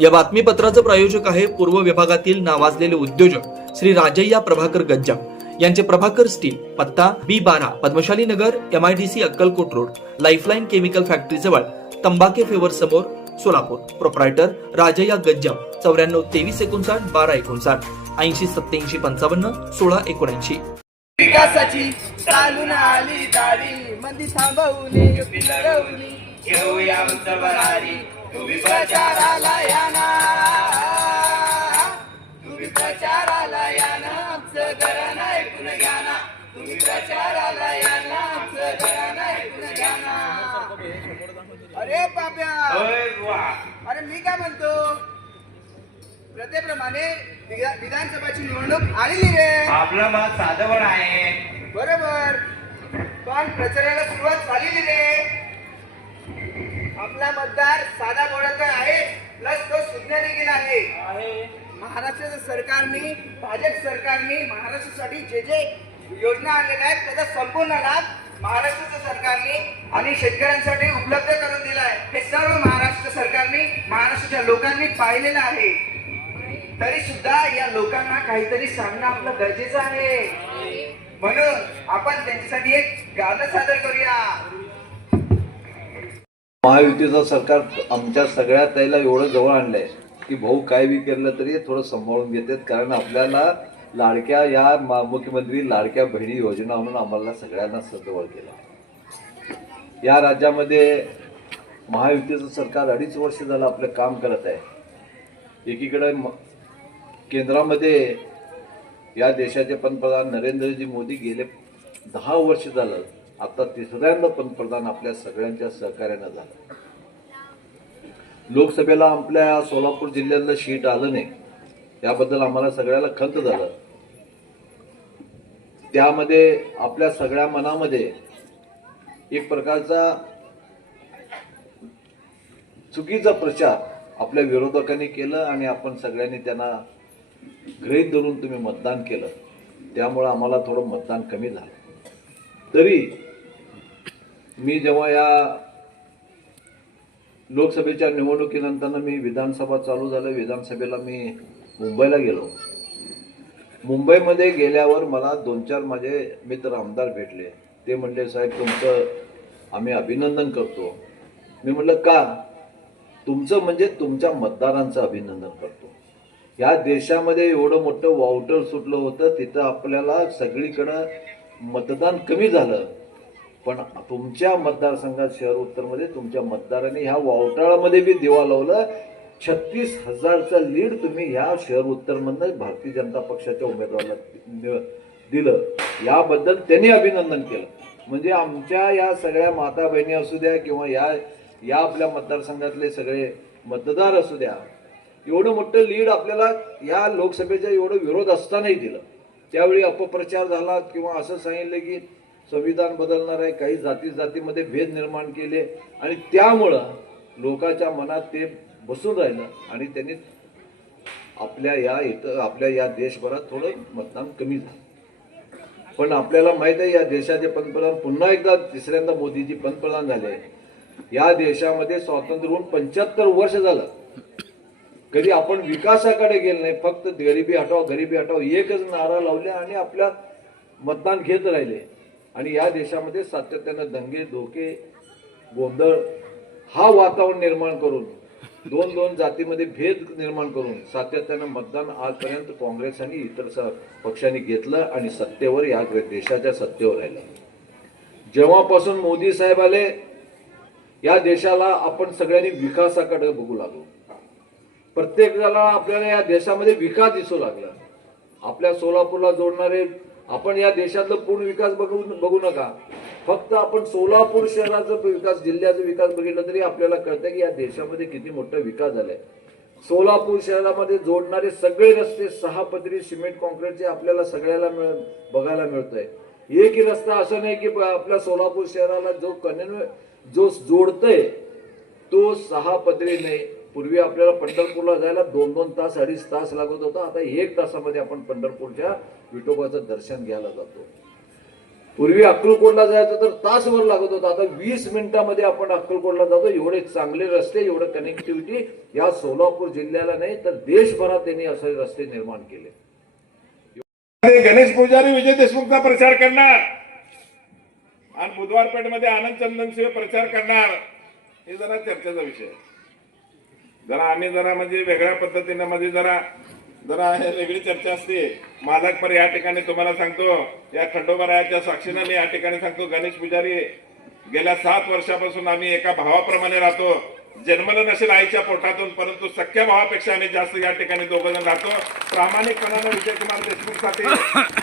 या बातमीपत्राचं प्रायोजक आहे पूर्व विभागातील नावाजलेले उद्योजक श्री राजय्या प्रभाकर गज्जाम यांचे प्रभाकर स्टील, पत्ता B12 पद्मशाली नगर, MIDC Akkalkot road, lifeline chemical factory जवळ, तंबाके फेवर समोर, सोलापूर. प्रोप्रायटर राजय्या गज्जाम 94 23 59 12 59 80 87 55 16 79. विकासाची चालून आली दारी मंदी थांबवली लढवली घेऊया भरारी. तुम्ही प्रचाराला या ना, तुम्ही प्रचाराला या ना, आमचं घराणं ऐकून घ्या ना. तुम्ही प्रचाराला या ना, आमचं घराणं ऐकून घ्या ना. अरे बाब्या, अरे मी काय म्हणतो, प्रत्येप्रमाणे विधानसभाची निवडणूक आलेली रे. आपला मत साधवण आहे. बरोबर, पण प्रचाराला सुरुवात झालेली रे. आपला मतदार साधा बोलत आहे, प्लस तो शून्य देखील आहे. महाराष्ट्राच्या सरकारने, भाजप सरकारने महाराष्ट्रासाठी जे जे योजना आणलेल्या आहेत त्याचा संपूर्ण लाभ महाराष्ट्राच्या सरकारने आणि शेतकऱ्यांसाठी उपलब्ध करून दिला आहे. हे सर्व महाराष्ट्र सरकारने, महाराष्ट्राच्या लोकांनी पाहिलेलं आहे. तरी सुद्धा या लोकांना काहीतरी सांगणं आपलं गरजेचं आहे. म्हणून आपण त्यांच्यासाठी एक गाणं सादर करूया. महायुतीचं सरकार आमच्या सगळ्या ताईला एवढं जवळ आणलंय की भाऊ काय बी केलं तरी थोडं सांभाळून घेतात. कारण आपल्याला लाडक्या या मुख्यमंत्री लाडक्या बहिणी योजना म्हणून आम्हाला सगळ्यांना जवळ केला. या राज्यामध्ये महायुतीचं सरकार 2.5 वर्ष झालं आपलं काम करत आहे. एकीकडे केंद्रामध्ये या देशाचे पंतप्रधान नरेंद्रजी मोदी गेले 10 वर्ष झालं, आता 3ऱ्यांदा पंतप्रधान आपल्या सगळ्यांच्या सहकार्यानं झालं. लोकसभेला आपल्या सोलापूर जिल्ह्यातलं शीट आलं नाही, त्याबद्दल आम्हाला सगळ्याला खंत झालं. त्यामध्ये आपल्या सगळ्या मनामध्ये एक प्रकारचा चुकीचा प्रचार आपल्या विरोधकांनी केलं आणि आपण सगळ्यांनी त्यांना गृहीत धरून तुम्ही मतदान केलं, त्यामुळं आम्हाला थोडं मतदान कमी झालं. तरी मी जेव्हा या लोकसभेच्या निवडणुकीनंतर मी विधानसभा चालू झालं, विधानसभेला मी मुंबईला गेलो. मुंबईमध्ये गेल्यावर मला 2-4 माझे मित्र आमदार भेटले. ते म्हणले, साहेब तुमचं आम्ही अभिनंदन करतो. मी म्हटलं का? तुमचं म्हणजे तुमच्या मतदारांचं अभिनंदन करतो. या देशामध्ये एवढं मोठं वाउटर सुटलं होतं, तिथं आपल्याला सगळीकडं मतदान कमी झालं, पण तुमच्या मतदारसंघात शहर उत्तरमध्ये तुमच्या मतदारांनी ह्या वावटाळामध्ये बी दिवा लावलं. 36,000चा लीड तुम्ही ह्या शहर उत्तरमधनं भारतीय जनता पक्षाच्या उमेदवाराला दिलं, याबद्दल त्यांनी अभिनंदन केलं. म्हणजे आमच्या या सगळ्या माता बहिणी असू द्या किंवा या आपल्या मतदारसंघातले सगळे मतदार असू द्या, एवढं मोठं लीड आपल्याला या लोकसभेच्या एवढं विरोध असतानाही दिलं. त्यावेळी अपप्रचार झाला किंवा असं सांगितलं की संविधान बदलणार आहे, काही जातीमध्ये भेद निर्माण केले आणि त्यामुळं लोकांच्या मनात ते बसून राहिलं आणि त्यांनी आपल्या या देशभरात थोडं मतदान कमी झालं. पण आपल्याला माहित आहे, या देशाचे पंतप्रधान पुन्हा एकदा 3ऱ्यांदा मोदीजी पंतप्रधान झाले. या देशामध्ये स्वातंत्र्य होऊन 75 वर्ष झालं, कधी आपण विकासाकडे गेलो नाही. फक्त गरिबी हटाव एकच नारा लावले आणि आपल्या मतदान घेत राहिले. आणि या देशामध्ये सातत्यानं दंगे, धोके, गोंधळ हा वातावरण निर्माण करून, 2 जातीमध्ये भेद निर्माण करून सातत्यानं मतदान आजपर्यंत काँग्रेस आणि इतर पक्षांनी घेतलं आणि सत्तेवर या देशाच्या सत्तेवर राहिलं. जेव्हापासून मोदी साहेब आले, या देशाला आपण सगळ्यांनी विकासाकडे बघू लागलो. प्रत्येक जणाला आपल्याला या देशामध्ये विकास दिसू लागला. आपल्या सोलापूरला जोडणारे, आपण या देशातलं पूर्ण विकास बघू नका, फक्त आपण सोलापूर शहराचा विकास, जिल्ह्याचा विकास बघितला तरी आपल्याला कळतं की या देशामध्ये किती मोठा विकास झालाय. सोलापूर शहरामध्ये जोडणारे सगळे रस्ते 6 पदरी सिमेंट कॉन्क्रीटचे आपल्याला सगळ्याला बघायला मिळतोय. एकही रस्ता असं नाही की आपल्या सोलापूर शहराला जो जोडतोय तो 6 पदरी नाही. पूर्वी आपल्याला पंढरपूरला जायला 2-2 तास 2.5 तास लागत होता, आता 1 तासामध्ये आपण पंढरपूरच्या विठोबाचं दर्शन घ्यायला जातो. पूर्वी अक्कलकोटला जायचं तर तासभर लागत होता, आता 20 मिनिटामध्ये आपण अक्कलकोटला जातो. एवढे चांगले रस्ते, एवढं कनेक्टिव्हिटी या सोलापूर जिल्ह्याला नाही तर देशभरात त्यांनी असे रस्ते निर्माण केले. गणेश पुजारी विजय देशमुखचा प्रचार करणार आणि बुधवार पेठमध्ये आनंद चंदनशिव प्रचार करणार, हे जरा चर्चेचा विषय आहे. आम्ही म्हणजे वेगळ्या पद्धतीने म्हणजे जरा हे वेगळी चर्चा असते. मालकपर या ठिकाणी तुम्हाला सांगतो, या खंडोबारायाच्या साक्षीने मी या ठिकाणी सांगतो, गणेश पुजारी गेल्या 7 वर्षापासून आम्ही एका भावाप्रमाणे राहतो. जन्मलं नसेल आईच्या पोटातून, परंतु सख्या भावापेक्षा आम्ही जास्त या ठिकाणी दोघं जण राहतो. प्रामाणिकपणानं विजयकुमार देशमुखसाठी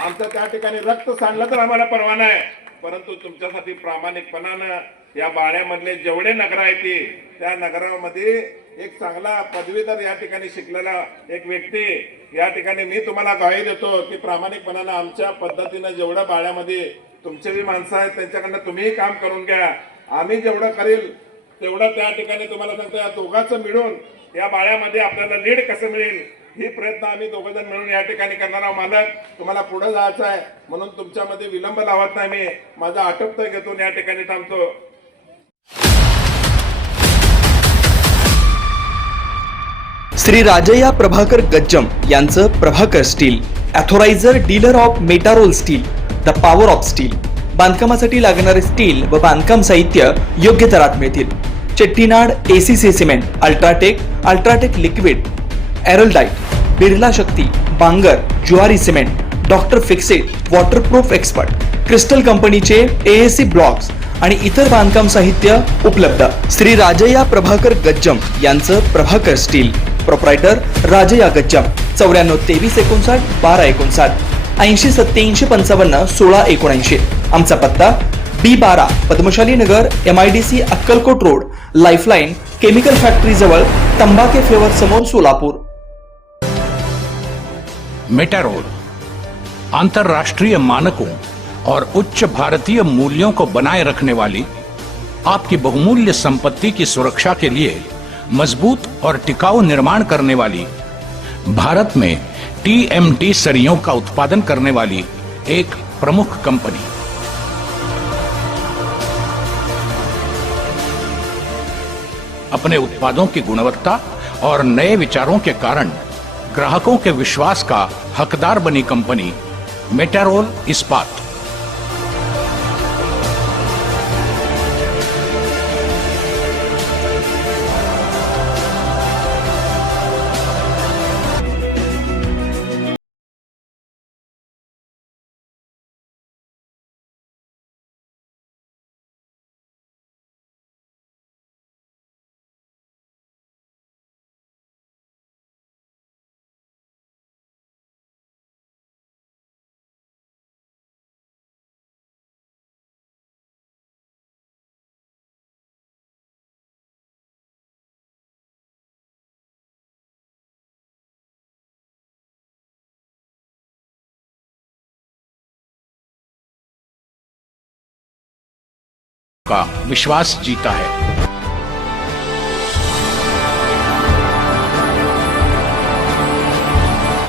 आमचं त्या ठिकाणी रक्त सांडलं तर आम्हाला परवा नाही, परंतु तुमच्यासाठी प्रामाणिकपणानं या बाळ्यामधले जेवढे नगर आहेत त्या नगरामध्ये एक चांगला पदवीधर या ठिकाणी शिकलेला एक व्यक्ती या ठिकाणी मी तुम्हाला ग्वाही देतो की प्रामाणिकपणानं आमच्या पद्धतीनं जेवढं बाळ्यामध्ये तुमचे जी माणसं आहेत त्यांच्याकडनं तुम्ही काम करून घ्या. आम्ही जेवढं करेल तेवढं त्या ठिकाणी तुम्हाला सांगतो, या दोघांचं मिळून या बाळ्यामध्ये आपल्याला लीड कसं मिळेल ही प्रयत्न आम्ही दोघं जण मिळून या ठिकाणी करणार आहोत. मालक तुम्हाला पुढे जायचं आहे म्हणून तुमच्यामध्ये विलंब लावत नाही. मी माझा आटोपतोय घेतो या ठिकाणी थांबतो. श्री राजय्या प्रभाकर गज्जम यांचं Prabhakar steel, authorizer dealer of Metarol steel, the power of steel. बांधकामासाठी लागणारे स्टील व बांधकाम साहित्य योग्य दरात मिळतील. Chettinad ACC cement, UltraTech liquid, Araldite, Birla Shakti, Bangur, Zuari cement, doctor Fixit, waterproof expert, crystal कंपनीचे AAC ब्लॉक्स आणि इतर बांधकाम साहित्य उपलब्ध. श्री राजय्या प्रभाकर गज्जम यांचं प्रभाकर स्टील. प्रोप्रायटर राजय्या गज्जम. 94 23 59 12 59, 80 87 55 16 79. आमचा पत्ता B12 पद्मशाली नगर, MIDC Akkalkot road, lifeline chemical factory जवळ, तंबाके फ्लेवर समोर, सोलापूर. मेटारोल अंतर्राष्ट्रीय मानकों और उच्च भारतीय मूल्यों को बनाए रखने वाली आपकी बहुमूल्य संपत्ति की सुरक्षा के लिए मजबूत और टिकाऊ निर्माण करने वाली, भारत में TMT सरियों का उत्पादन करने वाली एक प्रमुख कंपनी. अपने उत्पादों की गुणवत्ता और नए विचारों के कारण ग्राहकों के विश्वास का हकदार बनी कंपनी मेटारोल इस्पात. का विश्वास जीता है.